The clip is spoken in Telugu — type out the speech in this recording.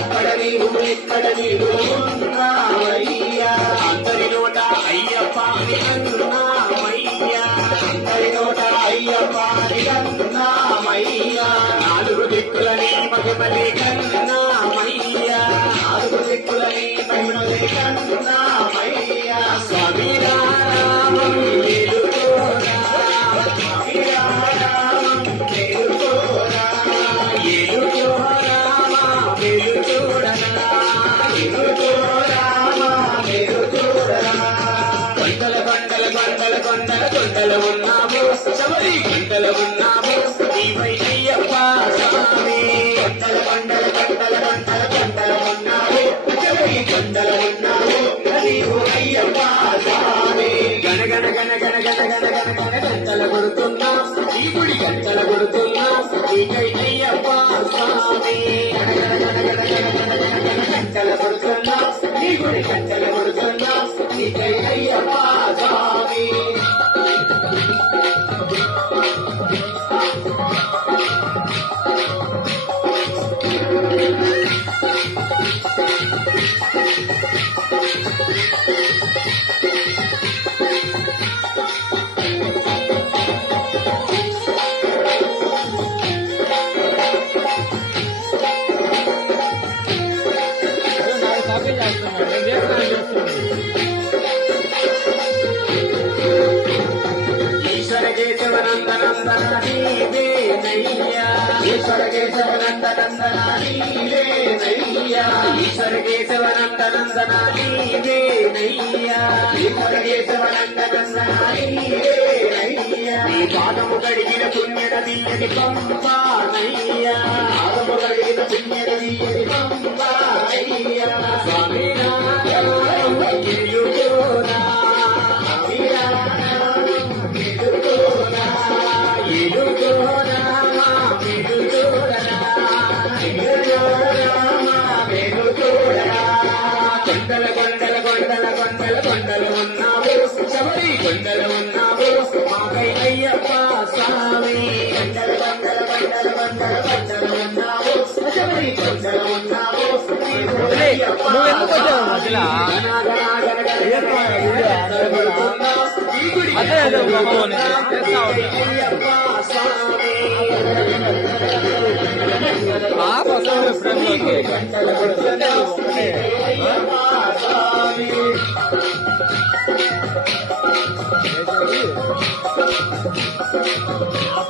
ఇక్కడ నీవు ఇక్కడ నీవు ఉన్నావయ్యా. నాలుగు దిక్కులని మహిమలే కన్నా గంటలు ఉన్నాము శబరి గంటలు ఉన్నాము నీవై అయ్యప్ప స్వామి గంటల మండల గంటల గంటల గంటలు ఉన్నాము. శబరి గంటలు ఉన్నాము. నీవు అయ్యప్ప స్వామి గణగణ గణ గణ గణ గణ గణ గణ గంటలు కొడుతున్నాం. ఈ గుడి గంటలు కొడుతున్నాం. నీకై కాపీ చేస్తున్నాడు వివేకానంద చేస్తున్నాడు ఈశ్వర కేశవనందనందనాని ఈశ్వర కేశవనందనందనాని ఈశ్వర కేశవనందనందనాని ఈశ్వర కేశవనందనందనాని పాదము కడిగిన పుణ్యడ దిల్లని పంపానయ్యా కొండలు ఉన్నావు మాకై అయ్యప్ప స్వామి. కొండలు కొండలు కొండలు కొండలు కొండలు ఉన్నావు నువ్వెందుకు వచ్చావు మధ్యలో అదే అదే ఒప్పుకొని ఆ పసలు ఫ్రెండ్లోకి Thank you.